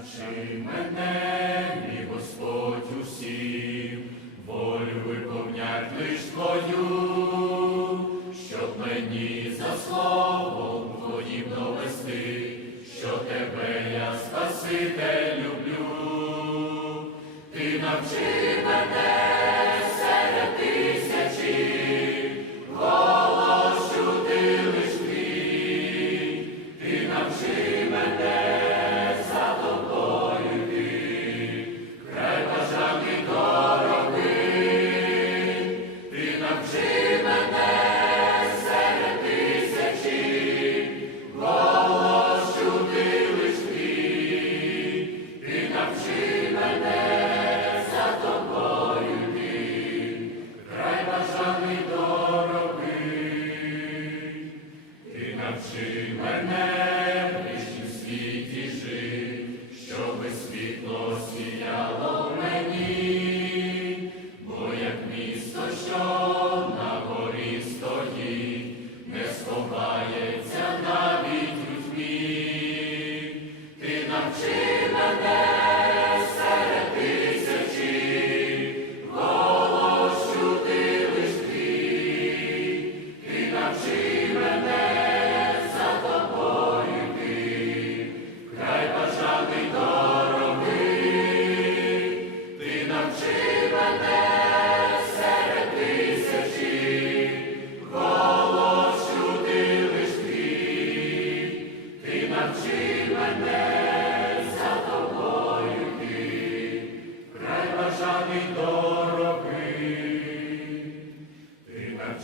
Навчи мене, мій Господь усім, волю виповнять лиш твою, щоб мені за словом твоїм довести, що тебе. Lord Jesus.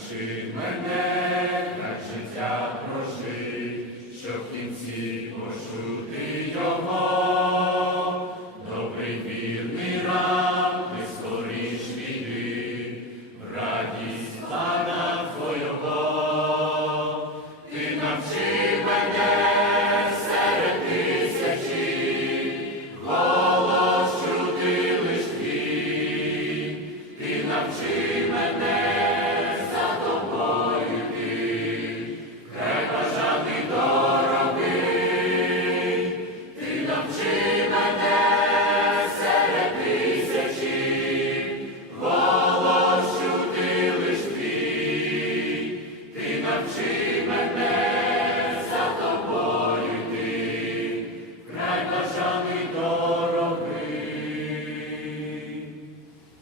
Навчи мене. of Jesus.